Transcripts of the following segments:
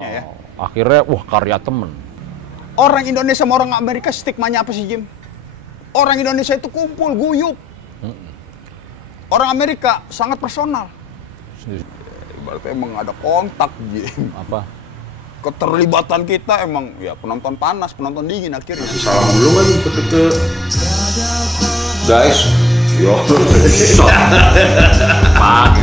ya. Akhirnya, wah karya temen. Orang Indonesia sama orang Amerika stigmanya apa sih, Jim? Orang Indonesia itu kumpul, guyup. Orang Amerika sangat personal. Ibaratnya emang ada kontak, Jim. Apa? Keterlibatan kita emang ya penonton panas, penonton dingin akhirnya. Salam dulu kan ke guys. Yo. Pak.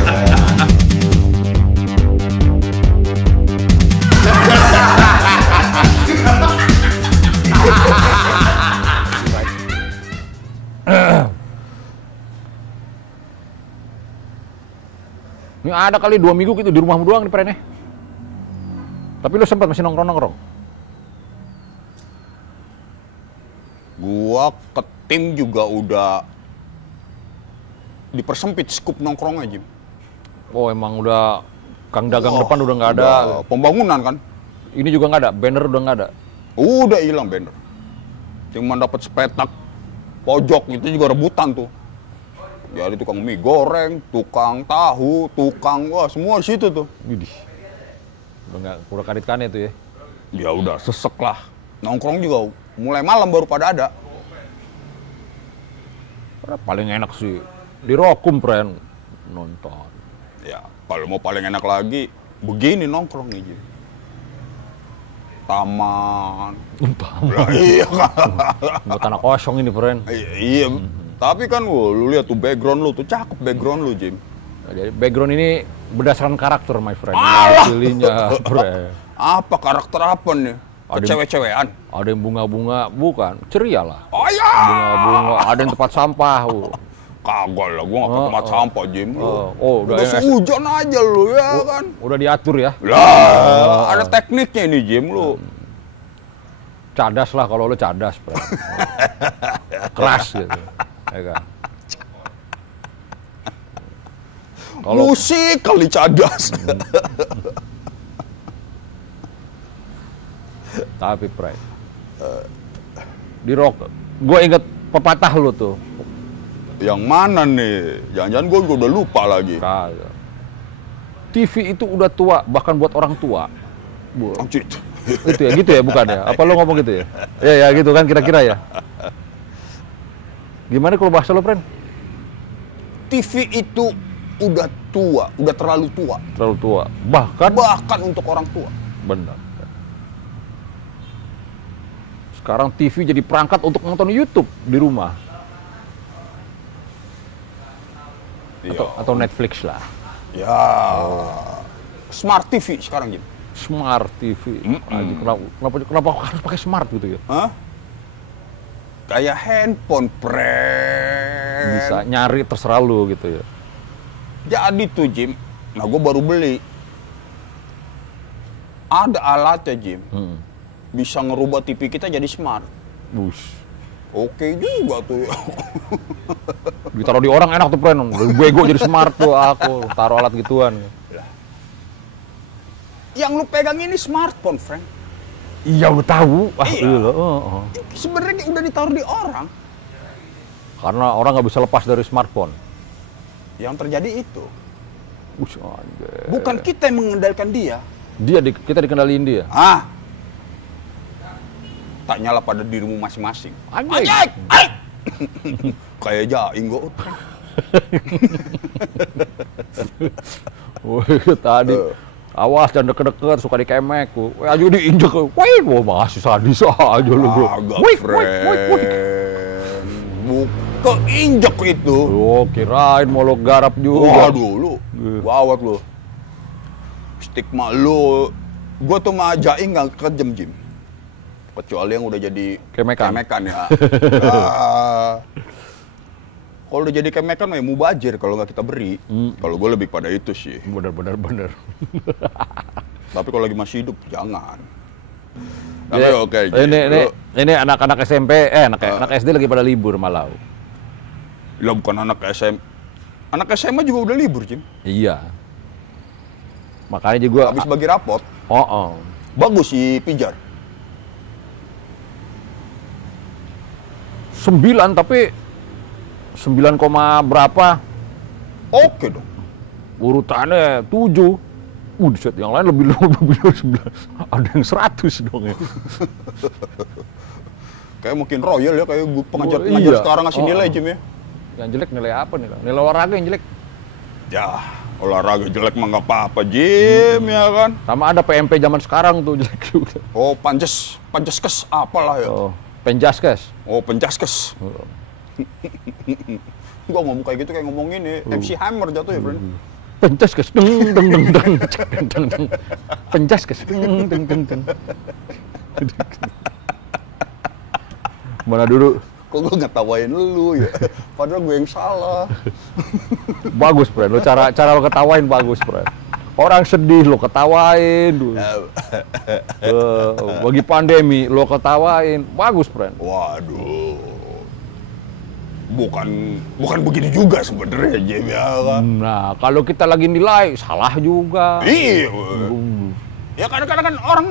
Ini ada kali 2 minggu gitu di rumahmu doang nih Prennya. Tapi lu sempat masih nongkrong-nongkrong? Gua ke tim juga udah dipersempit skup nongkrongnya, Jim. Oh emang udah Kang Dagang depan udah nggak ada. Pembangunan kan? Ini juga nggak ada, banner udah nggak ada. Udah hilang banner. Cuman dapat sepetak pojok itu juga rebutan tuh. Jadi tukang mie goreng, tukang tahu, tukang wah semua di situ tuh. Widih. Udah karit-kannya tuh ya. Ya udah sesek lah. Nongkrong juga mulai malam baru pada ada. Paling enak sih di Rokum Pren nonton. Ya kalau mau paling enak lagi begini nongkrong nih, Jim. Taman. Taman. Iya kan. Buat tanah kosong ini Pren. Iya. Tapi kan lu lihat tuh background lu tuh cakep background lu, Jim. Jadi background ini berdasarkan karakter my friend. Alah. Pilihnya Pren. Apa karakter apa nih? Cewek-cewekan? Ada yang bunga-bunga, bukan. Ceria lah. Oh ya. Bunga-bunga, ada yang tempat sampah. Kagak lah, gua nggak ke tempat sampah, Jim. Udah sehujan aja lu ya kan. Udah diatur ya. Lah, ada tekniknya nih, Jim lu. Cadas lah kalau lu cadas, Pren. Keras gitu. Ya kan? Musik kali cadas. Tapi Pren, di rock, gue inget pepatah lu tuh. Yang mana nih? Jangan-jangan gue udah lupa lagi. Kagak. TV itu udah tua, bahkan buat orang tua. Itu ya, gitu ya, bukan ya? Apa lo ngomong gitu ya? Ya gitu kan kira-kira ya. Gimana kalau bahasa lo, Pren? TV itu udah tua, udah terlalu tua. Terlalu tua. Bahkan untuk orang tua. Benar. Sekarang TV jadi perangkat untuk nonton YouTube di rumah. Atau Netflix lah. Ya. Smart TV sekarang gitu. Smart TV. Kenapa harus pakai smart gitu ya? Hah? Kayak handphone, Pren. Bisa nyari terserah lu gitu ya. Jadi tuh, Jim. Nah, gue baru beli. Ada alatnya, Jim. Bisa ngerubah TV kita jadi smart. Oke juga tuh. Ditaruh di orang enak tuh, Pren. Bego jadi smart tuh aku. Taruh alat gituan. Yang lu pegang ini smartphone, Frank. Iya, lu tahu. Iya. Sebenarnya udah ditaruh di orang. Karena orang nggak bisa lepas dari smartphone. Yang terjadi itu. Bukan kita yang mengendalikan dia. Kita dikendaliin dia. Tak nyala pada dirimu masing-masing. Anjay! Kayak jaing gue. Tadi awas jangan deket-deket, suka dikemek. Aja diinjek. Wih, gua masih sadis aja lu, bro. Agak, friend. Keinjek itu. Kirain mau lo garap juga. Waduh, lu. Gawat lu. Stigma lu. Gua tuh sama jaing nggak kejem, Jim. Kecuali yang udah jadi kemekan ya. Kalau udah jadi kemekan ya mubazir kalau nggak kita beri. Kalau gue lebih pada itu sih. Bener. Tapi kalau lagi masih hidup jangan. Tapi oke. Ini anak-anak SMP, anak SD lagi pada libur malau. Lah bukan anak SM. Anak SMA juga udah libur, Jim. Iya. Makanya juga habis bagi rapot. Bagus sih Pijar. 9 tapi 9, berapa? Oke dong. Urutannya 7. Buset, yang lain lebih 9. Ada yang 100 dong ya. Kayak mungkin royal ya, kayak pengajar Iya. sekarang ngasih nilai, Jim ya. Yang jelek nilai apa nih? Nilai olahraga yang jelek. Ya, olahraga jelek mah nggak apa-apa, Jim, ya kan. Sama ada PMP zaman sekarang tuh jelek juga. Oh, Panjeskes, apalah ya. Oh, Penjaskes. Oh, Penjaskes. Gua ngomong kayak gitu kayak ngomong ini, MC Hammer jatuh ya, friend. Penjaskes. Deng deng deng deng. Deng deng. Penjaskes. Deng deng deng deng. Mana dulu? Kok gue ngetawain lu ya? Padahal gue yang salah. Bagus, friend. Lo cara lo ketawain bagus, friend. Orang sedih lo ketawain dulu. Bagi pandemi lo ketawain. Bagus, friend. Waduh. Bukan begitu juga sebenarnya, Jim, ya kan. Nah, kalau kita lagi nilai salah juga. Iya. Ya kadang-kadang kan orang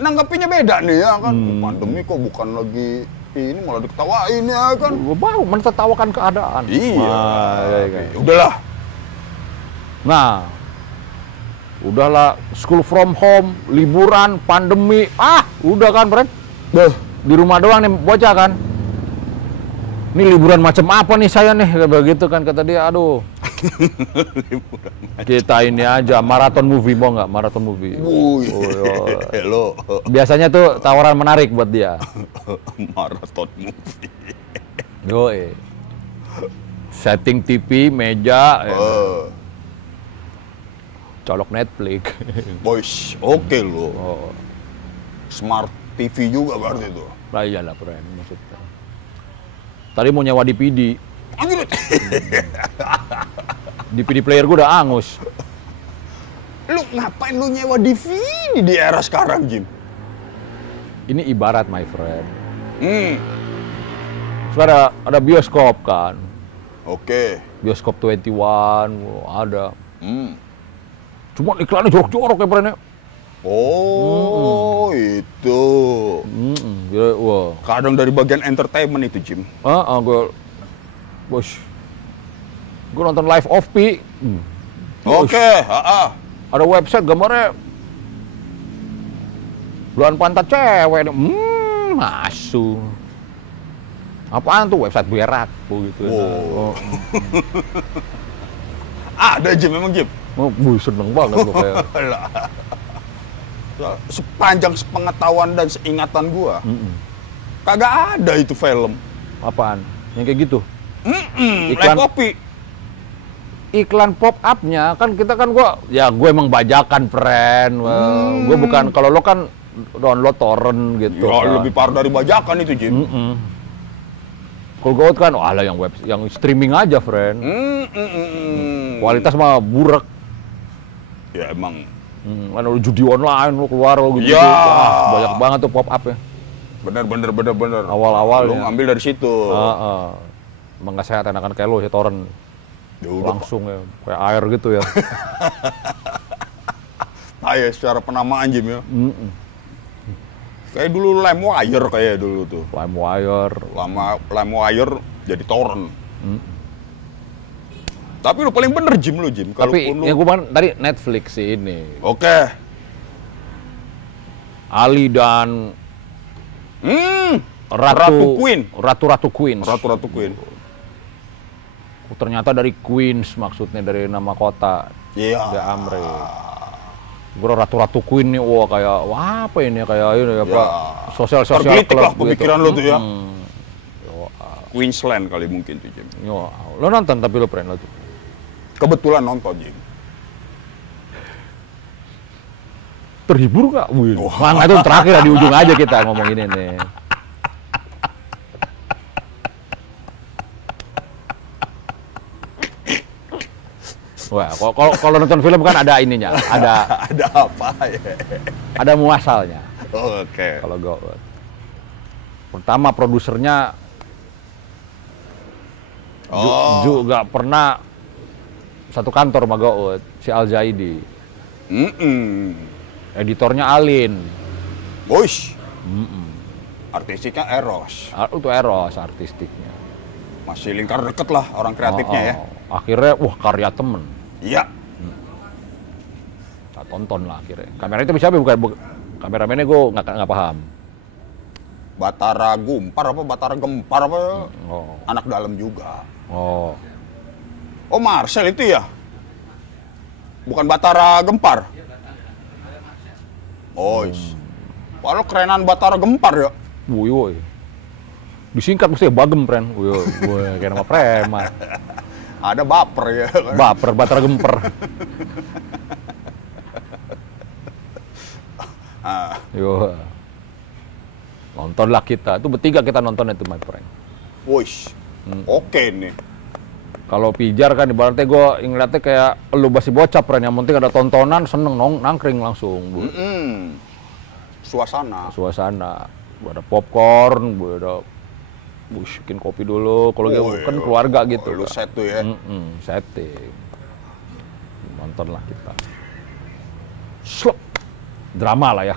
nanggapinnya beda nih ya kan. Pandemi kok bukan lagi ini malah diketawain ya kan. Baru menertawakan keadaan. Iya. Nah, Udahlah. Nah, udahlah school from home, liburan, pandemi. Udah kan, Fred? Di rumah doang nih bocah kan. Ini liburan macam apa nih saya nih? Kayak begitu kan kata dia, aduh. Kita ini aja maraton movie, mau nggak maraton movie? Hello. Biasanya tuh tawaran menarik buat dia. Maraton movie. Yoi. Setting TV, meja, colok Netflix. Boys, oke lo. Oh. Smart TV juga berarti itu. Lah iyalah, friend, maksudnya. Tadi mau nyewa DVD. Anjir. DVD player gue udah angus. Lu ngapain lu nyewa DVD di era sekarang, Jim? Ini ibarat, my friend. Sekarang ada bioskop kan. Oke. Bioskop 21 ada. Cuma iklannya jorok-jorok ya, friend. Oh, itu. Wah. Kadang dari bagian entertainment itu, Jim. Gue nonton Live of Pi. Oke, Ada website gambarnya beluan pantat cewek. Masuk. Apaan tuh website berak begitu. Ada, Jim, memang, Jim. Seneng banget gue kayak. Sepanjang sepengetahuan dan seingatan gua, kagak ada itu film. Apaan? Yang kayak gitu? Live kopi. Iklan pop up-nya kan kita kan gue emang bajakan, friend. Gue bukan, kalau lo kan download torrent gitu. Ya, kan. lebih parah dari bajakan itu, Jim. Kalau gue kan, yang streaming aja, friend. Kualitas mah burek. Ya emang. Kan judi online lo keluar lo gitu. Ya. Banyak banget tuh pop up ya. Bener. Awal-awal Lu ngambil dari situ. Emang nggak sehat enakan kayak lo ya torrent. Langsung ya, kayak air gitu ya. Ya secara penamaan, Jim, ya. Kayak dulu LimeWire kayak dulu tuh. LimeWire jadi torrent. Tapi lu paling bener, Jim, lu, Jim. Tapi yang gue bilang tadi Netflix sih ini. Oke. Ali dan Ratu Queen. Ratu Queen. Ratu Queen. Ternyata dari Queens, maksudnya dari nama kota. Iya. Di Amri. Gue Ratu Queen nih, apa ini kayak ini apa? Sosial tergelitik lah pemikiran gitu. lo tuh ya. Queensland kali mungkin tuh, Jim. Lo nonton tapi lo pernah tuh. Kebetulan nonton, Jim. Terhibur nggak? Mang itu terakhir di ujung aja kita ngomong ini nih. Wah, kalau nonton film kan ada ininya, ada apa ya? Ada muasalnya. Oke. Kalau gue, pertama produsernya juga pernah satu kantor sama Gout, si Al Zaidi. Editornya Alin. Boys. Artistiknya Eros. Itu Eros artistiknya. Masih lingkar deket lah orang kreatifnya ya. Akhirnya, karya temen. Iya. tonton lah akhirnya. Kamera itu siapa bukan kameramennya gue nggak paham. Batara Gumpar apa Batara Gempar apa? Oh. Anak dalam juga. Oh. Oh Marcel itu ya? Bukan Batara Gempar? Oh, walau kerenan Batara Gempar ya? Woi. Disingkat mesti Bagem, Pren. Woi, kayak nama preman. Ada baper ya. Baper, Batara Gemper. Yo. Nontonlah kita. Itu bertiga kita nonton itu, my friend. Wush. Oke nih. Kalau pijar kan ibaratnya gue ngeliatnya kayak lu masih bocah, Pren. Yang penting ada tontonan, seneng nangkring langsung. Suasana. Ada popcorn, ada bikin kopi dulu. Kalau kan keluarga gitu. Lu set tuh ya. Setting. Nontonlah kita. Slop. Drama lah ya.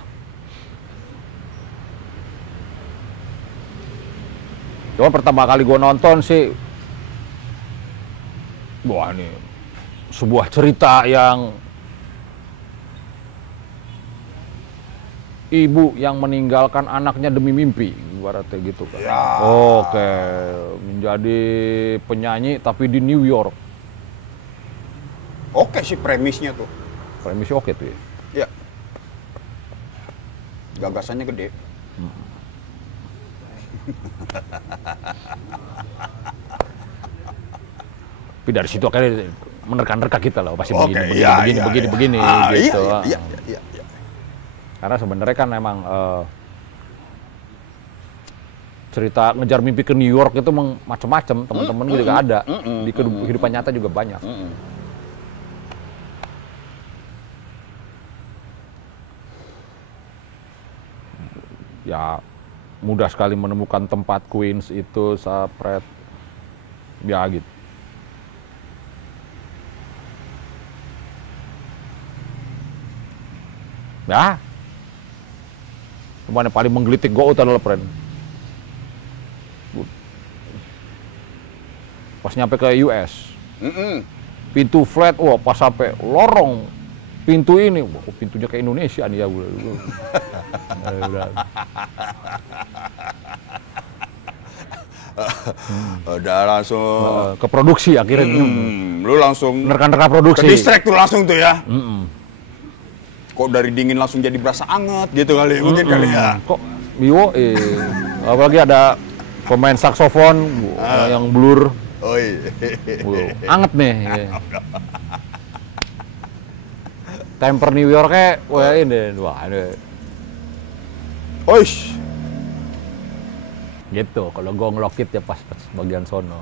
Cuma pertama kali gue nonton sih, wah ini sebuah cerita yang ibu yang meninggalkan anaknya demi mimpi, ibaratnya gitu kan. Ya. Oke, menjadi penyanyi tapi di New York. Oke sih premisnya tuh. Premisnya oke tuh ya. Ya. Gagasannya gede. Tapi dari situ akhirnya menerka-nerka kita lah, pasti begini gitu. Iya. Karena sebenarnya kan emang cerita ngejar mimpi ke New York itu macam-macam, teman-teman gue juga ada, di kehidupan nyata juga banyak. Ya mudah sekali menemukan tempat Queens itu, Sapret, ya gitu. Ya, cuman yang paling menggelitik gue adalah Pren. Pas nyampe ke US, pintu flat, wah pas sampai lorong pintu ini, wah pintunya kayak Indonesia nih ya. Udah langsung ke produksi akhirnya. Lu langsung nerka-nerka produksi. Ke distract tuh langsung tuh ya. Kok dari dingin langsung jadi berasa anget gitu kali, mungkin kali ya. Kok apalagi ada pemain saksofon yang blur. Anget nih. Temper New York-nya, wah ini. Oish. Gitu, kalau gue ngelokit ya pas bagian sono.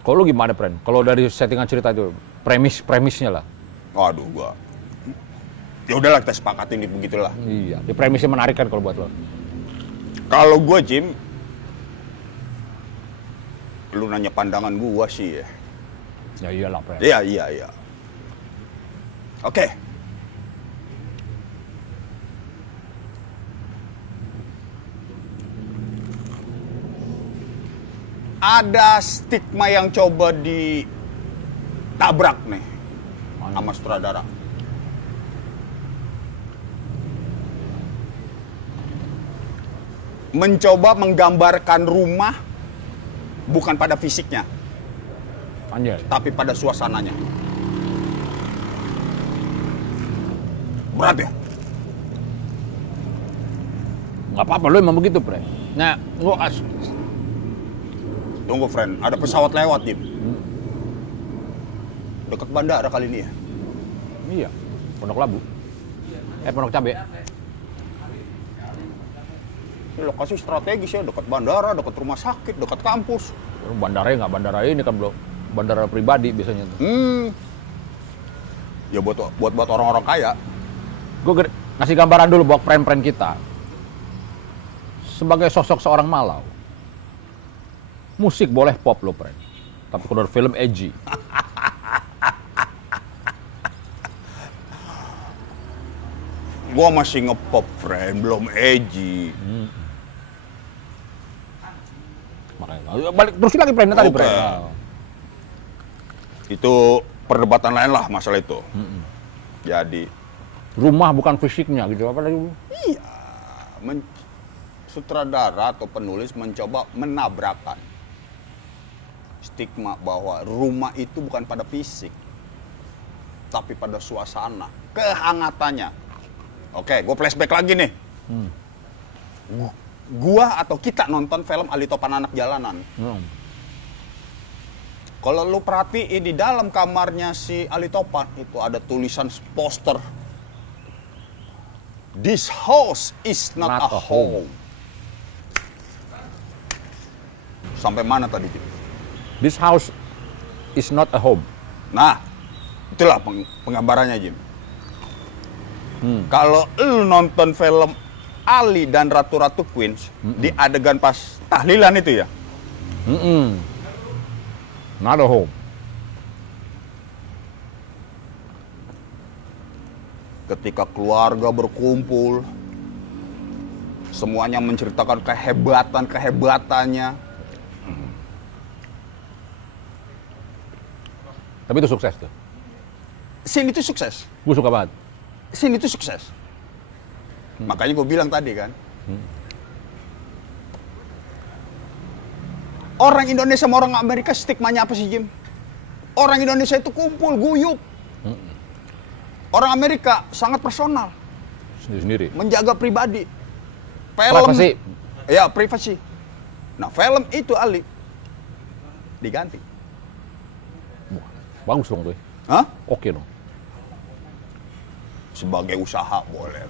Kalau lu gimana, Pren? Kalau dari settingan cerita itu, premisnya lah. Waduh, gua. Ya udahlah kita sepakatin begitulah. Iya, di premisnya menarik kan kalau buat lo. Kalau gua, Jim, lu nanya pandangan gua sih ya. Ya iyalah, Pren. Iya. Oke. Ada stigma yang coba ditabrak nih sama sutradara. Mencoba menggambarkan rumah bukan pada fisiknya, tapi pada suasananya. Berat ya? Nggak apa-apa, lu emang begitu, Pren. Nah, lu tunggu, friend. Ada pesawat lewat, Jim. Dekat bandara kali ini ya? Iya, Pondok Labu. Pondok Cabe. Ini lokasi strategis ya, dekat bandara, dekat rumah sakit, dekat kampus. Bandaranya nggak bandara ini kan, bro. Bandara pribadi biasanya tuh. Ya buat orang-orang kaya. Gue ngasih gambaran dulu buat pren-pren kita. Sebagai sosok seorang Malau, musik boleh pop lo, Pren. Tapi kalau film edgy. Gua masih ngepop, friend, belum edgy. Makanya balik terus lagi, Pren, tadi, Pren. Itu perdebatan lain lah masalah itu. Jadi Rumah bukan fisiknya gitu, apa lagi? iya, sutradara atau penulis mencoba menabrakkan stigma bahwa rumah itu bukan pada fisik, tapi pada suasana, kehangatannya. Oke, gue flashback lagi nih. Gua atau kita nonton film Ali Topan Anak Jalanan. Kalau lu perhatiin di dalam kamarnya si Ali Topan itu ada tulisan poster. This house is not a home. Sampai mana tadi, Jim? This house is not a home. Nah, itulah penggambarannya, Jim. Kalau lu nonton film Ali dan Ratu-Ratu Queens, di adegan pas tahlilan itu ya, Not a home. ketika keluarga berkumpul, semuanya menceritakan kehebatan-kehebatannya. Tapi itu sukses tuh. Scene itu sukses. Gue suka banget. Scene itu sukses. Makanya gue bilang tadi kan, orang Indonesia sama orang Amerika stigmanya apa sih, Jim? Orang Indonesia itu kumpul, guyup. Orang Amerika sangat personal, Sendiri-sendiri. menjaga pribadi. Privasi. Ya, privasi. Nah, film itu Ali diganti. Bagus dong tuh. Hah? Oke dong. Sebagai usaha boleh.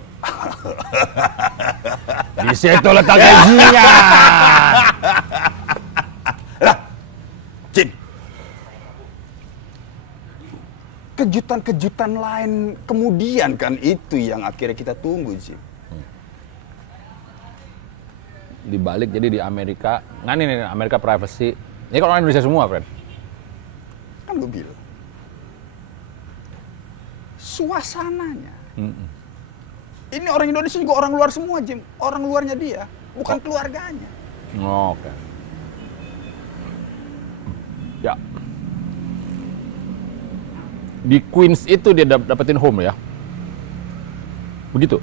Di situ letak gajinya. Jin, kejutan-kejutan lain kemudian kan itu yang akhirnya kita tunggu, Jin. Dibalik jadi di Amerika, nggak nih Amerika privacy. Ini kan orang Indonesia semua, friend. Kan gue bilang. Suasananya. Ini orang Indonesia juga orang luar semua, Jim. Orang luarnya dia, bukan keluarganya. Oke. Ya. Di Queens itu dia dapetin home ya. Begitu.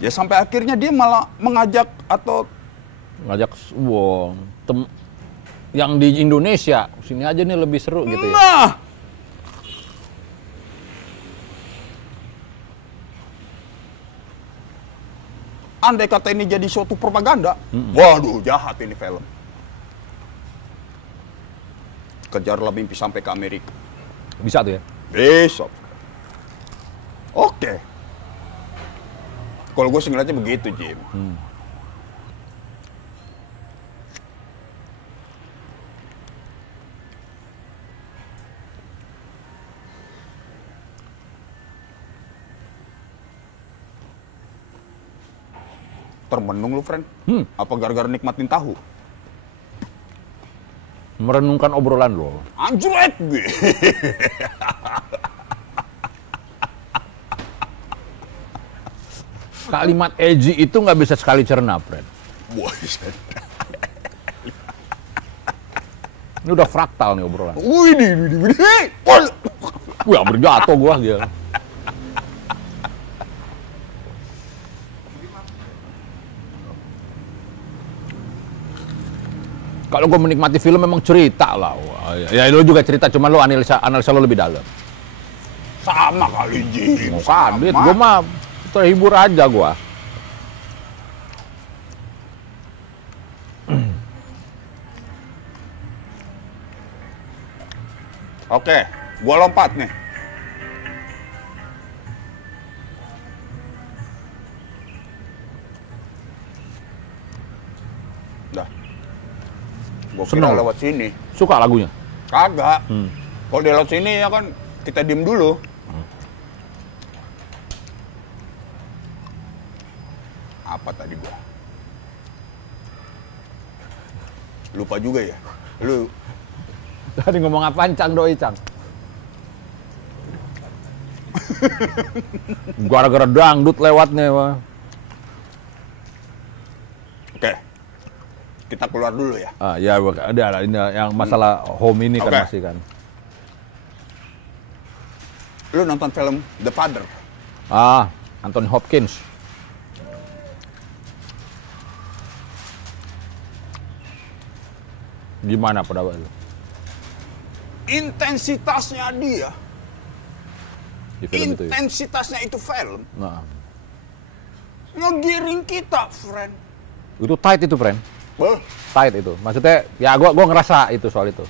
Ya sampai akhirnya dia malah mengajak atau Ngajak yang di Indonesia, sini aja nih lebih seru gitu ya. nah, andai kata ini jadi suatu propaganda, waduh jahat ini film. Kejarlah mimpi sampai ke Amerika. Bisa tuh ya. Besok. Oke. Kalau gue sih ngeliatnya begitu, Jim. Termenung lu, friend. Apa gara-gara nikmatin tahu? Merenungkan obrolan lo. Anjret gue. Kalimat edgy itu nggak bisa sekali cerna, friend. Buset. Ini udah fraktal nih obrolan. Wih. Wah, berjatuh gua dia. Kalau gue menikmati film memang cerita lah. Wah, ya lo juga cerita, cuma lo analisa lo lebih dalam. Sama kali, Jim. Mau kadit, gue mah terhibur aja gue. Oke, gua lompat nih. Dah. Gua kira Seneng. lewat sini. Suka lagunya? Kagak. Kalau dia lewat sini ya kan kita diem dulu. Apa tadi gua? Lupa juga ya. Lu Tadi ngomong apaan, Cang Doi, Cang? Gara-gara dangdut lewatnya, wah. oke. Kita keluar dulu ya. Ah, ya, ada ini yang masalah home ini kan Oke. masih kan. Lu nonton film The Father? Ah, Anthony Hopkins. Gimana pendapat lu? Intensitasnya dia. Di film itu ya? Intensitasnya itu film. Nah, Ngegiring kita, friend. itu tight itu, friend. Beuh. Tight itu. Maksudnya, ya gua ngerasa itu soal itu.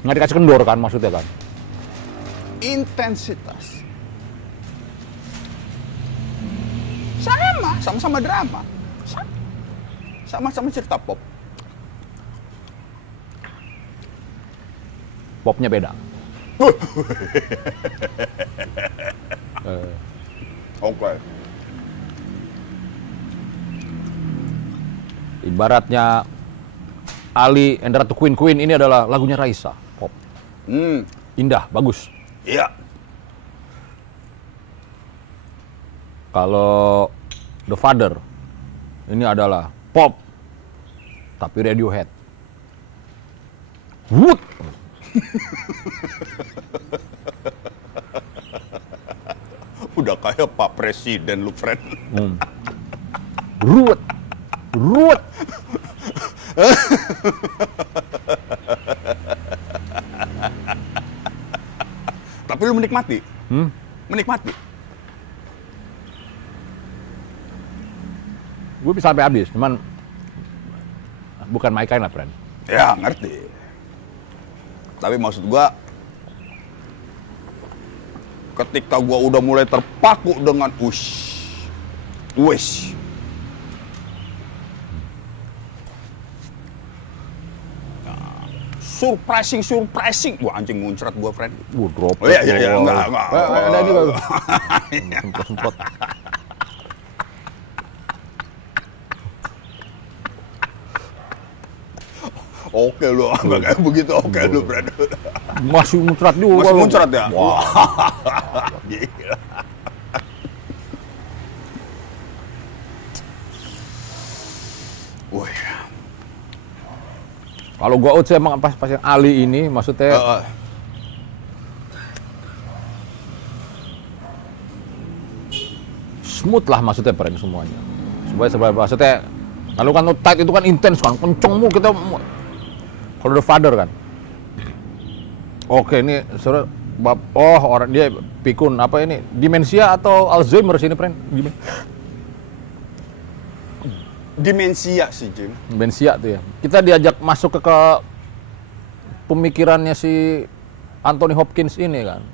Nggak dikasih kendor kan maksudnya kan? Intensitas. Sama-sama drama. Sama-sama cerita pop. Popnya beda. Oke. Ibaratnya Ali and Ratu Queen ini adalah lagunya Raisa, pop. Indah, bagus. Iya. Kalau The Father ini adalah pop tapi Radiohead. Wood. Udah kayak Pak Presiden lu, friend. Ruwet. Ruwet. Tapi lu menikmati. Menikmati. Gue bisa sampai habis, cuman bukan my kind lah, friend. Ya, ngerti. Tapi maksud gua, ketika gua udah mulai terpaku dengan wish. Nah, surprising. Wah, anjing muncrat gua, friend. Drop. Oh, iya, enggak. Ada ini baru. Semprot. Oke lu, enggak kayak begitu. Oke lu, friend. Masih muncrat juga. Masih lu. muncrat ya? Wah. Gila. Wih. Kalau gua out sih emang pas yang Ali ini maksudnya smooth lah maksudnya prank semuanya. Supaya maksudnya kalau kan tight itu kan intens kan, kenceng kita. Kalau The Father kan. Oke, ini orang dia pikun apa ini? Demensia atau Alzheimer sini, friend? Gimana? Demensia sih, Jim. Demensia tuh ya. Kita diajak masuk ke pemikirannya si Anthony Hopkins ini kan.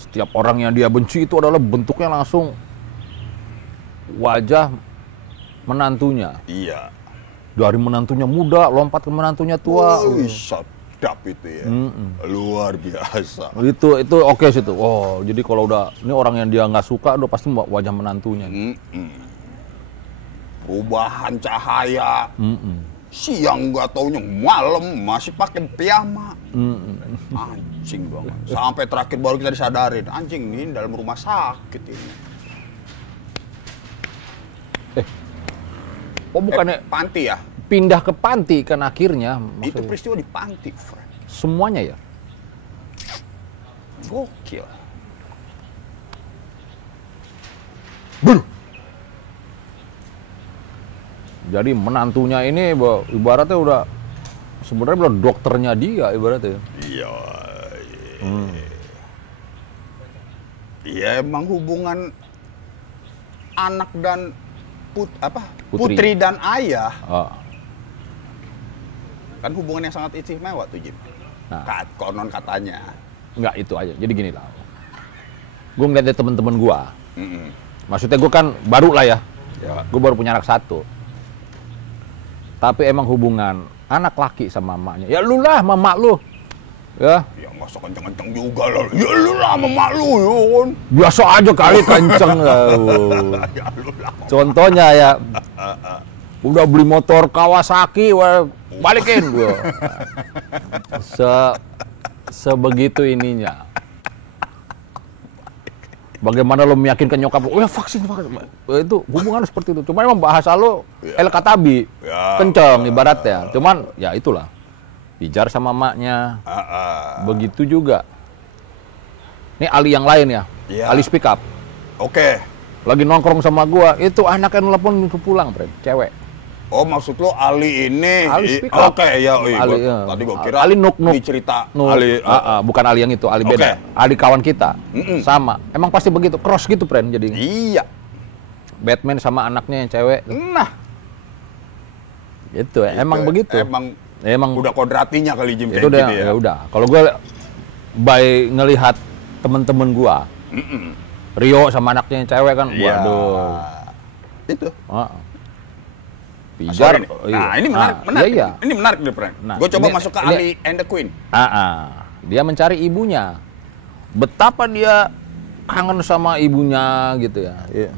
Setiap orang yang dia benci itu adalah bentuknya langsung wajah menantunya. Iya. Dari menantunya muda, lompat ke menantunya tua. Sedap itu ya. Luar biasa. Itu oke sih tuh. Oh, jadi kalau udah ini orang yang dia nggak suka, udah pasti wajah menantunya. Perubahan cahaya. Siang nggak taunya malam masih pakai piyama. Anjing banget. Sampai terakhir baru kita disadarin, anjing ini dalam rumah sakit ini. Oh bukannya panti ya? Pindah ke panti kan akhirnya. Itu peristiwa di panti, friend. Semuanya ya? Gokil. Jadi menantunya ini ibaratnya udah sebenarnya udah dokternya dia ibaratnya. Iya. Iya emang hubungan anak dan putri dan ayah. Kan hubungan yang sangat istimewa tuh, Jim. Nah. Konon katanya. Enggak itu aja. Jadi gini lah. Gue ngeliat dari temen-temen gue. Maksudnya gue kan baru lah ya. Gue baru punya anak satu. Tapi emang hubungan anak laki sama mamanya. Ya lu lah, mama lu. Ya. Ya nggak usah kenceng-kenceng juga lah. Ya lu lah, mama lu, Yun. Biasa aja kali kenceng lah. Ya lu lah. Contohnya ya. Udah beli motor Kawasaki, balikin gue. Sebegitu ininya. Bagaimana lo meyakinkan nyokap lo, oh ya vaksin. Itu hubungan seperti itu. Cuma emang bahasa lo El Katabi, kenceng ibaratnya. Cuman ya itulah, pijar sama maknya. Begitu juga. Ini Ali yang lain ya, Ali speak up. Oke. Lagi nongkrong sama gua, itu anaknya nelpon itu pulang, cewek. Oh, maksud lo Ali ini? Ali speak up. Oke, ya. Ali, tadi gua kira Ali nuk. cerita Ali, bukan Ali yang itu, Ali beda. Ali kawan kita, sama. Emang pasti begitu, cross gitu, friend. Jadi. Iya. Batman sama anaknya yang cewek. Nah. Itu emang begitu. Emang udah kodratinya kali Jim itu udah, gitu ya. Ya udah. Kalau gue ngelihat temen-temen gue, Rio sama anaknya yang cewek kan, waduh. Itu. Pijar. Nah, ini menarik. Iya. Ini menarik nih, friend. Gue coba masuk ke Ali and the Queen. Dia mencari ibunya. Betapa dia kangen sama ibunya gitu ya. Iya.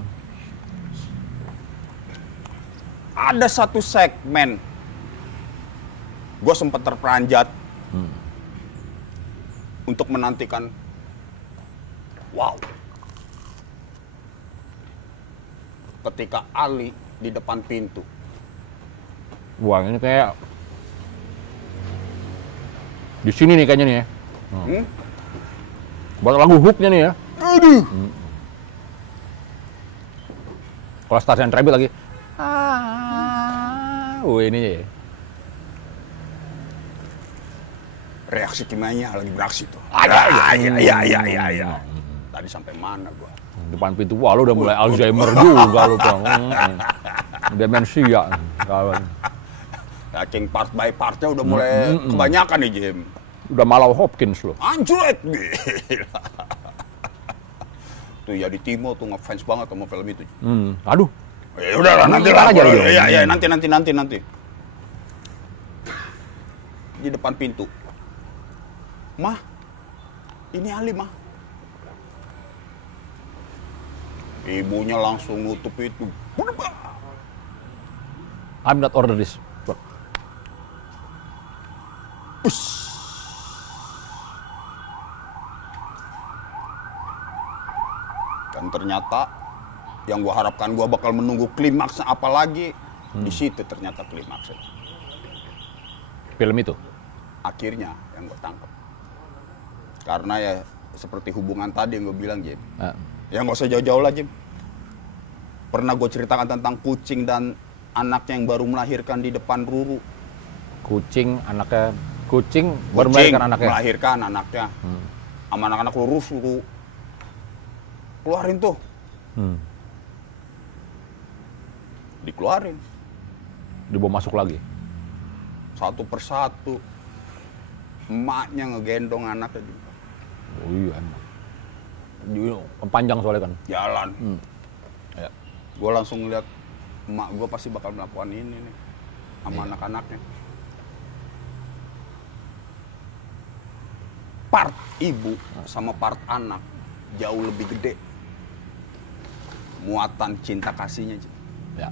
Ada satu segmen gue sempat terperanjat untuk menantikan, wow, ketika Ali di depan pintu. Wah, ini kayak di sini nih kayaknya nih ya. Buat lagu hooknya nih ya. Aduh. Kalau Stars and Stripes lagi. Ini ya. Reaksi kimianya lagi beraksi tuh. Iya. Tadi sampai mana gua? Depan pintu, wah lu udah mulai Alzheimer juga lu, Bang. Demensia. Saking part by partnya udah mulai kebanyakan nih, Jim. Udah malau Hopkins lu. Anjlet, gila. Tuh ya di Timo tuh ngefans banget sama film itu. Aduh. Ya udah lah, nanti lah. Iya, nanti. Di depan pintu. Mah, ini Ali, Mah. Ibunya langsung nutup itu. I'm not order this. Dan ternyata yang gua harapkan gua bakal menunggu klimaksnya apalagi di situ ternyata klimaksnya. Film itu Akhirnya yang gua tangkap. Karena ya seperti hubungan tadi yang gua bilang, Jim. Ya nggak usah jauh-jauh lah, Jim. Pernah gue ceritakan tentang kucing dan anaknya yang baru melahirkan di depan Ruru. Kucing baru melahirkan anaknya. Sama anak-anak Ruru suruh keluarin tuh. Dikeluarin. Dibawa masuk lagi. Satu persatu. Emaknya ngegendong anaknya. Oh iya emang. Panjang soalnya kan. Jalan. Ya. Gue langsung ngeliat emak gue pasti bakal melakukan ini nih sama anak-anaknya. Part ibu sama part anak jauh lebih gede. Muatan cinta kasihnya. Ya.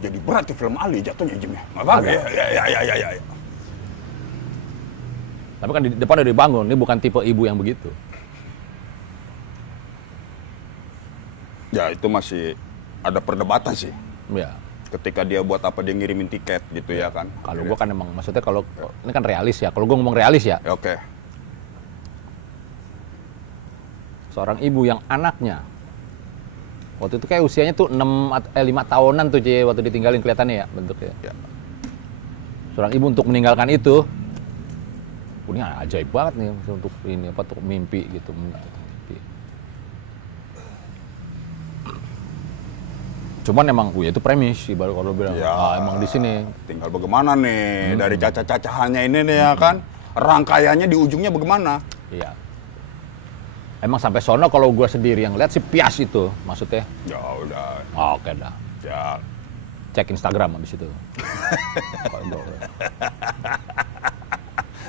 Jadi berat di film Ali jatuhnya, Jim ya. Nggak apa-apa. Ya. Tapi kan di depan udah dibangun, ini bukan tipe ibu yang begitu. Ya itu masih ada perdebatan sih. Ya. Ketika dia buat apa dia ngirimin tiket gitu ya kan. Kalau gua kan emang maksudnya kalau ini kan realis ya. Kalau gua ngomong realis ya. Oke. Seorang ibu yang anaknya waktu itu kayak usianya tuh 5 tahunan tuh waktu ditinggalin kelihatannya ya bentuknya. Ya. Seorang ibu untuk meninggalkan itu, ini ajaib banget nih untuk ini apa tuh mimpi gitu. Cuman emang ya itu premis sih baru kalau bilang ya, emang di sini tinggal bagaimana nih dari caca-cacahannya ini nih ya kan rangkaiannya di ujungnya bagaimana. Iya. Emang sampai sono kalau gue sendiri yang lihat sih pias itu maksudnya. Ya udah. Oke dah. Ya. Cek Instagram habis itu.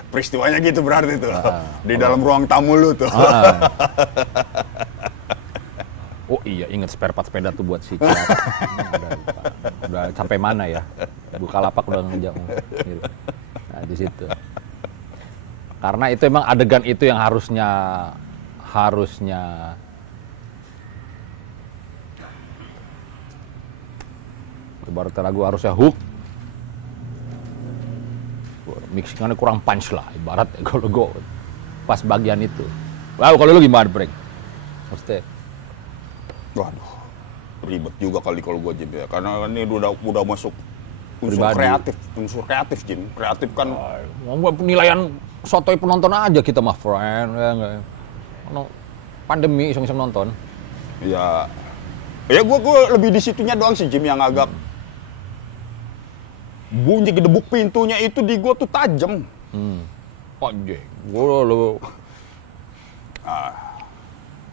Peristiwanya gitu berarti tuh. Di dalam ruang tamu lu tuh. Oh iya, inget spare part sepeda tuh buat si Cilat. udah sampai mana ya? Bukalapak udah ngejauh. Gitu. Nah di situ. Karena itu emang adegan itu yang harusnya ibaratnya lagu harusnya hook, mixingannya kurang punch lah ibarat kalau gue pas bagian itu. Wow, kalau lu gimana, Breng? Maksudnya Waduh, ribet juga kali kalau gue Jim ya, karena ini udah masuk unsur Pribadi. kreatif Jim. Kreatif kan penilaian sotoy penonton aja kita mah, friend. Ya enggak. Pandemi iseng-iseng nonton. ya gue lebih di situnya doang sih Jim, yang agak bunyi gedebuk pintunya itu di gue tuh tajam. Anjing, gua lu.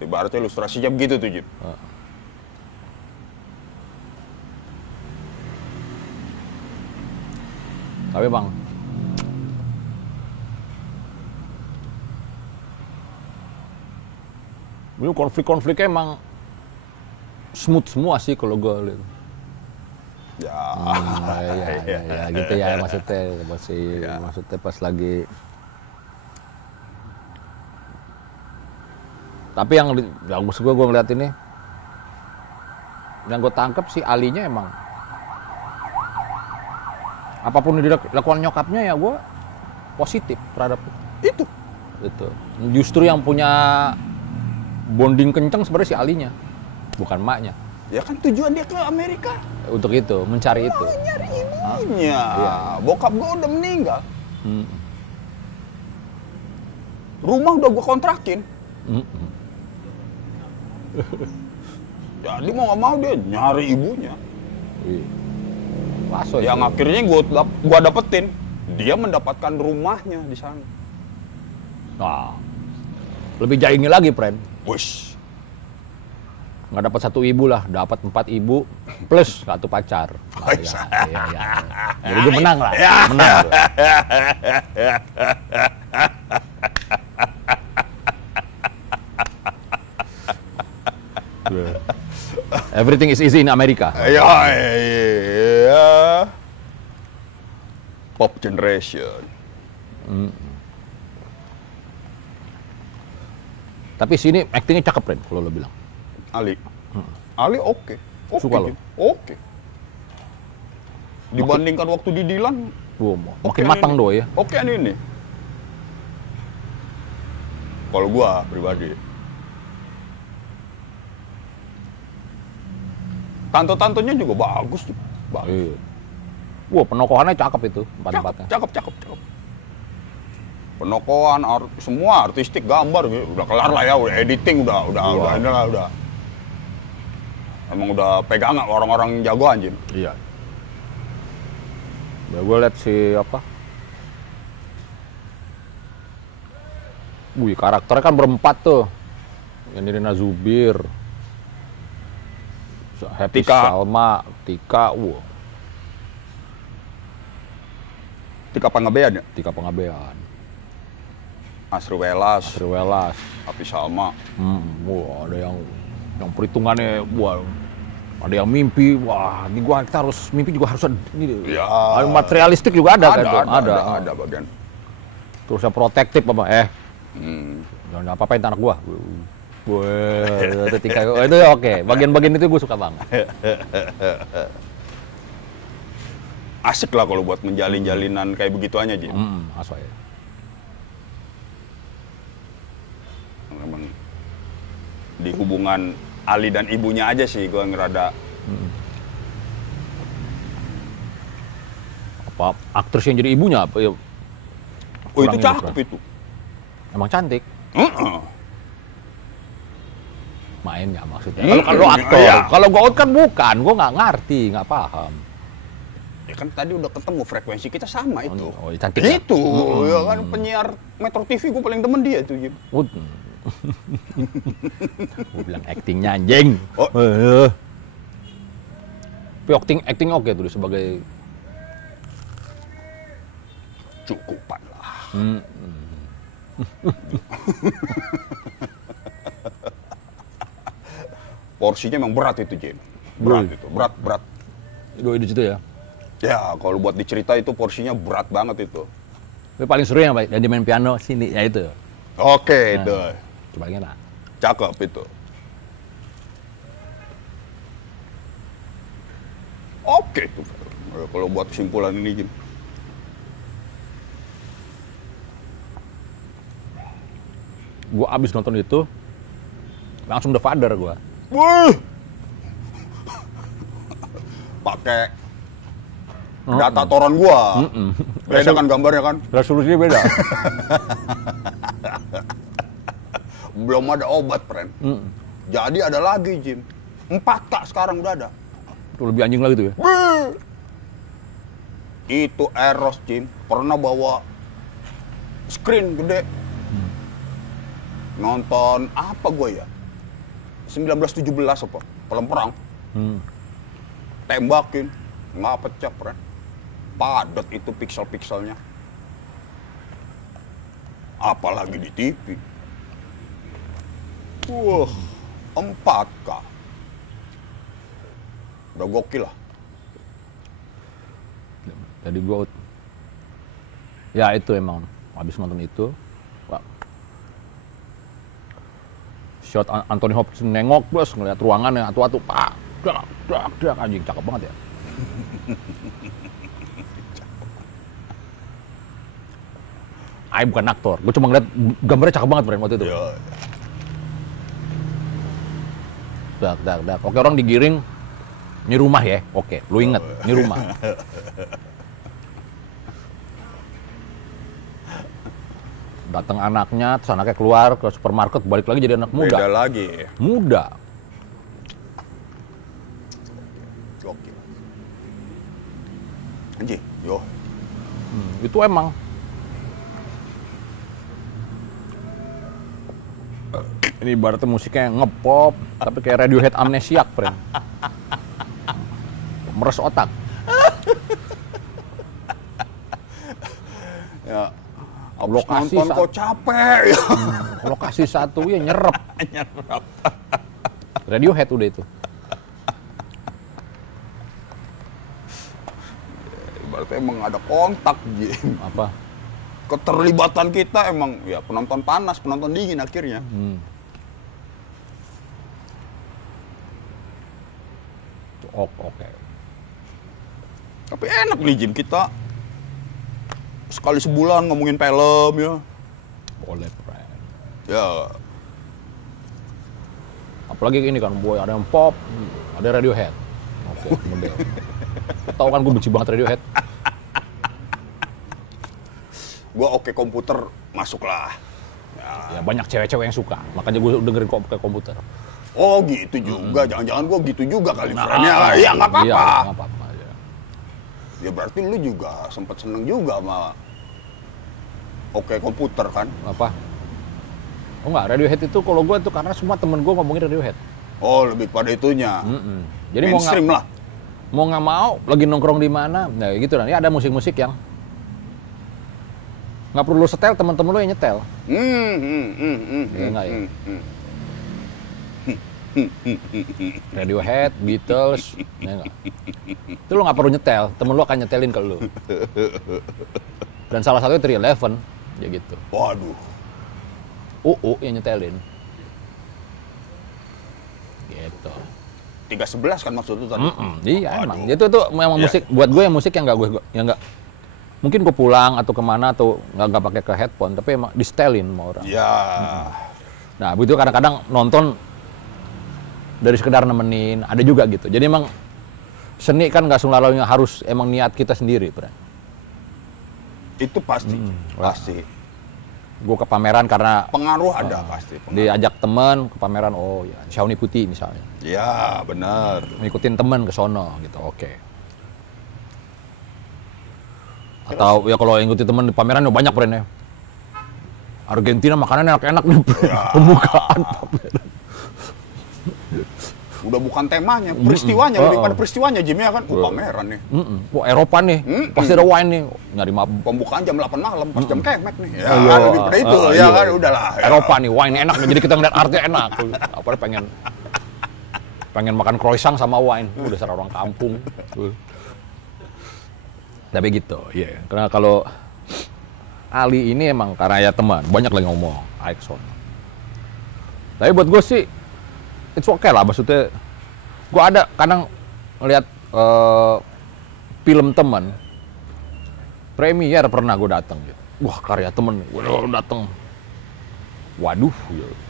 Ibaratnya ilustrasinya begitu tuh Jim. Tapi Bang, ini konflik-konfliknya emang smooth semua sih kalau gue lihat. Ya, Ya, gitu ya maksudnya pas lagi. Tapi yang maksud gue ngeliat ini, yang gue tangkap si Alinya emang apapun yang dilakukan nyokapnya ya gue positif terhadap itu. Justru yang punya bonding kenceng sebenarnya si Alinya, bukan maknya. Ya kan tujuan dia ke Amerika. Untuk itu, mencari itu. Nyari ibunya. Iya. Bokap gue udah meninggal. Rumah udah gue kontrakin. Jadi mau nggak mau dia nyari ibunya. Paso Yang itu. akhirnya gua dapetin. Dia mendapatkan rumahnya di sana. Nah, lebih jaingin lagi, friend. Wush. Nggak dapat 1 ibu lah, dapat 4 ibu plus 1 pacar. Nah, Wush. ya. Jadi gue menang lah, menang. Everything is easy in Amerika. Ya. Pop generation. Tapi sini actingnya cakep, friend, kalau lo bilang. Ali. Ali oke. Suka lo? Oke. Dibandingkan waktu di Dilan, Makin matang doh ya. oke ini. Kalau gua pribadi. Tante-tantenya juga bagus. Bagus. Iya. Wah, penokohannya cakep itu, empat-empatnya. Cakep. Penokohan, semua artistik, gambar gitu. Udah kelar lah ya, udah editing, udah. Emang udah pegangan orang-orang jago anjing. Iya. Ya, gue liat si apa? Wih, karakternya kan berempat tuh. Yang Nirina Zubir, Happy Tika. Salma, Tika, Tika Pangabean ya, Tika Pengabean, Asri Welas, Sri Welas. Happy Salma. Ada yang perhitungannya, ada yang mimpi, ini kita harus mimpi juga harus ini. Ya. Ada materialistik juga ada kan? Ada bagian. Terus yang protektif apa? Jangan apa-apain anak gua. Tika, itu oke. Bagian-bagian itu gue suka banget. Asik lah kalau buat menjalin jalinan kayak begituannya, Jim. Asal ya. Memang di hubungan Ali dan ibunya aja sih gue ngerada. Apa aktris yang jadi ibunya apa ya? Oh itu cakep itu. Emang cantik. Mainnya maksudnya. Hmm, Kalau aktor, iya. kalau Gout kan bukan, gue nggak ngerti, nggak paham. Ya kan tadi udah ketemu frekuensi kita sama itu. Oh, cantik ya? Itu, ya kan penyiar Metro TV gue paling demen dia tuh, Jim. Gue bilang actingnya anjing. Oh. Tapi acting oke tuh dia sebagai Cukupan lah. Porsinya memang berat itu, Jim. Berat itu, berat. Gue di situ ya. Ya, kalau buat dicerita itu porsinya berat banget itu. Tapi paling seru yang dia main piano sini, ya itu. Oke, itu. Coba lagi lah. Cakep itu. Oke tuh. Kalau buat kesimpulan ini, Jim. Gue abis nonton itu, langsung The Father gue. Wuh. Pakai data toron gua. Beda kan gambarnya kan? Resolusinya beda. Belum ada obat, friend. Jadi ada lagi, Jim. 4K sekarang udah ada. Itu lebih anjing lagi tuh ya. Itu Eros, Jim. Pernah bawa screen gede. Nonton apa gue ya? 1917 apa? Film perang. Tembakin. Nggak pecah, friend. Padat itu pixel-pixelnya. Apalagi di TV. Wah, 4K. Udah gokil lah. Jadi gue, ya itu emang habis nonton itu, wah, shot Anthony Hopkins nengok bos ngeliat ruangannya atu-atu, pak, dak, anjing cakep banget ya. Ayo bukan aktor, gue cuma ngeliat gambarnya cakep banget waktu itu. Dak. Oke, orang digiring, ini rumah ya, oke, lu inget, ini rumah. Datang anaknya, terus anaknya keluar ke supermarket, balik lagi jadi anak muda. Beda lagi. Muda. Gokil. Anjing, yo. Itu emang. Ini ibaratnya musiknya ngepop, tapi kayak Radiohead Amnesiak, friend. Meres otak. Ya. Lokasi nonton kok capek. Lokasi satu ya nyerep. Radiohead udah itu. Berarti emang ada kontak, Jim. Apa? Keterlibatan kita emang ya penonton panas, penonton dingin akhirnya. Oke. Tapi enak nih, Jim, kita sekali sebulan ngomongin film ya. Boleh, friend. Ya. Apalagi ini kan, boy, ada yang pop, ada Radiohead. Oke, model. Tahu kan gue benci banget Radiohead. Gua oke komputer masuk lah. Ya banyak cewek-cewek yang suka, makanya gue dengerin ke komputer. Oh gitu juga, jangan-jangan gua gitu juga kali, friend. Ya nggak apa-apa. Iya, nggak apa-apa. Ya. Ya berarti lu juga sempet seneng juga sama oke komputer kan? Apa? Oh enggak, Radiohead itu kalau gue itu karena semua temen gue ngomongin Radiohead. Oh lebih pada itunya. Jadi mainstream lah. Mau nggak mau, lagi nongkrong di mana, nah gitu lah. Ya ada musik-musik yang nggak perlu setel, teman-teman lo yang nyetel. Ya nggak ya? Radiohead, Beatles, ya nggak? Itu lo nggak perlu nyetel, temen lo akan nyetelin ke lo. Dan salah satunya 311, ya gitu. Waduh. yang nyetelin. Gitu. 311 kan maksud itu tadi? Iya emang. Itu memang musik, buat gue yang musik yang nggak mungkin gue pulang atau kemana atau nggak pakai ke headphone, tapi emang di setelin sama orang. Iya. Nah begitu kadang-kadang nonton dari sekedar nemenin, ada juga gitu. Jadi emang seni kan nggak selalu harus emang niat kita sendiri, Bro. Itu pasti, pasti. Gue ke pameran karena Pengaruh ada pasti. diajak teman ke pameran, oh ya Xiaomi putih misalnya. Ya benar. Ngikutin teman ke sono gitu, oke. Atau ya kalau ngikutin teman di pameran ya banyak brandnya. Argentina makanannya enak-enak nih, pembukaan pameran. Udah bukan temanya, peristiwanya, lebih pada peristiwanya, Jim, ya kan? Pameran nih. Wah, Eropa nih, pasti ada wine nih, nyari mabuk. Pembukaan jam 8 malam, pas jam kemek nih. Ya kan, lebih pada itu, ya kan, udahlah. Ya. Eropa nih, wine enak nih, jadi kita ngeliat artnya enak. Apalagi pengen makan croissant sama wine, udah dasar orang kampung. Tapi gitu, iya. Karena kalau Ali ini emang karena ya teman, banyak lagi ngomong Aikson. Tapi buat gue sih, it's okay lah, maksudnya gue ada kadang ngeliat film teman, premier pernah gue datang gitu. Wah karya temen, gue datang. Waduh,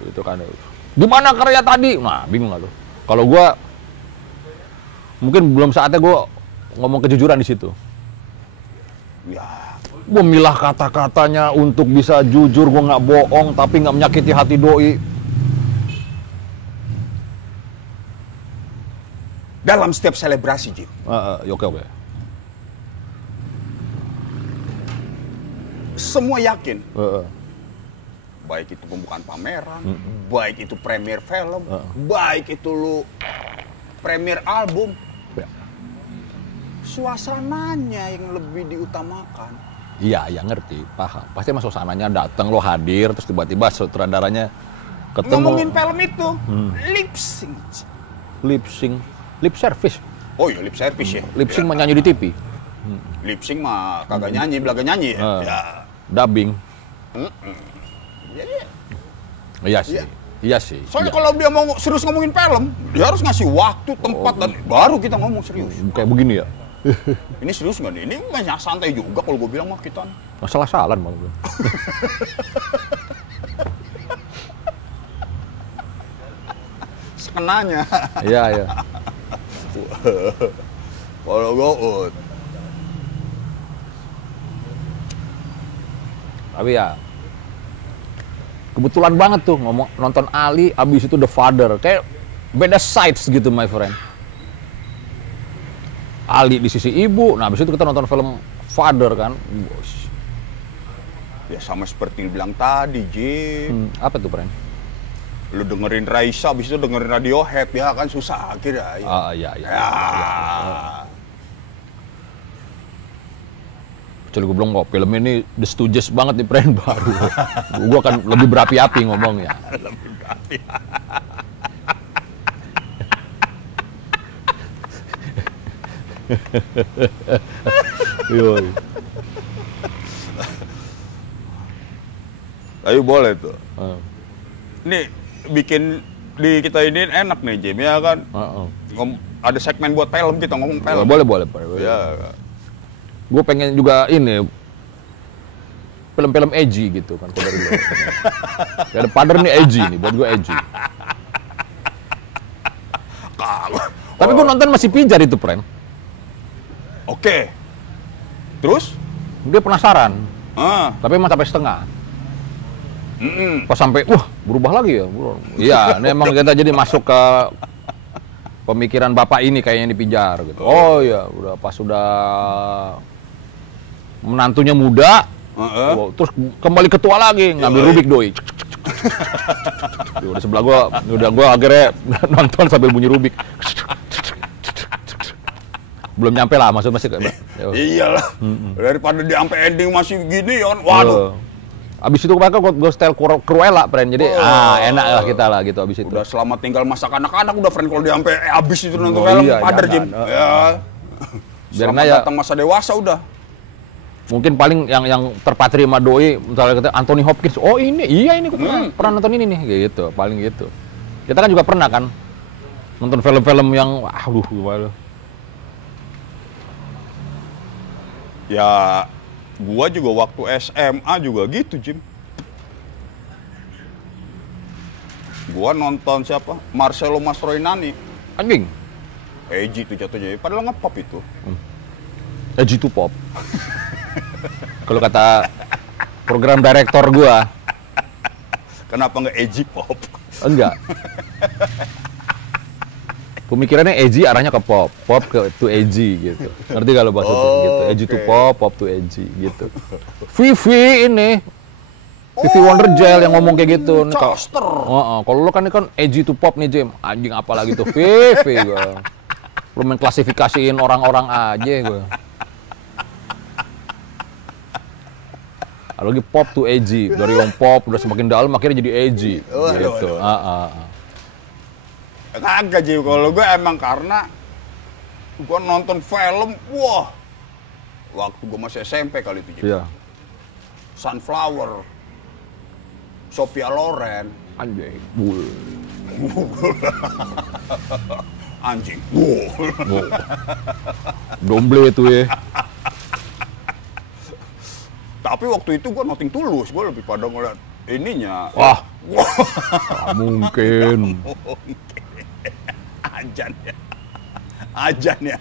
itu kan. Di mana karya tadi? Nah bingung lah tuh. Kalau gue, mungkin belum saatnya gue ngomong kejujuran di situ. Ya. Gue milah kata-katanya untuk bisa jujur, gue nggak bohong, tapi nggak menyakiti hati doi. Dalam setiap selebrasi, Jim. Oke. Semua yakin. Baik itu pembukaan pameran, baik itu premier film, baik itu lu premier album. Ya. Suasananya yang lebih diutamakan. Iya, ya ngerti, paham. Pasti emang suasananya datang, lo hadir, terus tiba-tiba sutradaranya ketemu. Ngomongin film itu, lip sync. Lip sync, lip service. Oh iya, lip service ya. Lip sync menyanyi di TV. Lip sync mah kagak nyanyi, belaga nyanyi ya. Ya. Dubbing. Iya. Iya sih. Iya. Iya sih. Soalnya iya. kalau dia mau serius ngomongin film, dia harus ngasih waktu, tempat, dan baru kita ngomong serius. Kayak begini ya. Ini serius nggak nih? Ini banyak santai juga kalau gue bilang mah kita. Salah-salah malah gue. Sekenanya. Iya. Kalau gue, Tapi ya, kebetulan banget tuh ngomong nonton Ali, abis itu The Father. Kayak beda sides gitu, my friend. Ali di sisi ibu, nah abis itu kita nonton film Father kan. ya sama seperti yang bilang tadi, Jim. Apa tuh, friend? Lu dengerin Raisa, abis itu dengerin Radiohead, ya kan susah akhirnya. Iya. Ya. Kecuali gue bilang, kok film ini The Stooges banget nih, friend, baru. Gue kan lebih berapi-api ngomongnya. Lebih berapi. Yoi. Tapi boleh tuh. Ini bikin di kita ini enak nih, Jim, ya kan? Ada segmen buat film, kita ngomong film. Boleh. Ya. Gue pengen juga ini film-film edgy gitu kan, kalau dari luar. Ada Father nih edgy nih, buat gue edgy. Tapi gue nonton masih pijar itu, friend. Oke. Terus? Dia penasaran. Ah. Tapi emang sampai setengah. Pas sampai, wah berubah lagi ya. Iya, ini emang kita jadi masuk ke pemikiran bapak ini kayaknya dipijar gitu. Oh iya, udah pas sudah menantunya muda, terus kembali ketua lagi ngambil Rubik doi. Udah sebelah gua akhirnya nonton sambil bunyi Rubik. Belum nyampe lah, masih Iyalah. Daripada dia sampai ending masih gini ya kan. Waduh. Abis itu mereka gue style Cruella, friend. Jadi enak lah kita lah gitu abis itu. Udah selamat tinggal masa anak-anak udah, friend, kalau dia sampai abis itu nonton film Father, Jim. Ya. Selamat datang masa dewasa udah. Mungkin paling yang terpatri sama doi, misalnya kata Anthony Hopkins. Oh ini gue pernah nonton ini nih, gitu. Paling gitu. Kita kan juga pernah kan nonton film-film yang gimana. Ya, gua juga waktu SMA juga gitu, Jim. Gua nonton siapa? Marcello Mastroianni. Anjing. Edgy itu jatuhnya, padahal nge-pop itu. Edgy to pop. Kalau kata program direktor gua. Kenapa nggak edgy pop? Enggak. Pemikirannya edgy arahnya ke pop ke to edgy gitu. Ngerti kalau maksudnya gitu. Edgy to pop to edgy gitu. Vivi ini. Vivi Wondergel yang ngomong kayak gitu. Caster. Kalau lo kan edgy to pop nih, Jim. Anjing apa lagi tuh Vivi gua. Lo main klasifikasiin orang-orang aja gua. Lagi pop to edgy. Dari yang pop udah semakin dalam akhirnya jadi edgy gitu. Kagak, Jim, kalau gue emang karena gue nonton film, wah, waktu gue masih SMP kali itu, Jim. Iya. Sunflower, Sophia Loren, Anjing. anjing. Domble itu ya. Tapi waktu itu gue nothing tulus, gue lebih pada ngeliat ininya. Wah, nggak mungkin. Ajan ya. Ajan ya.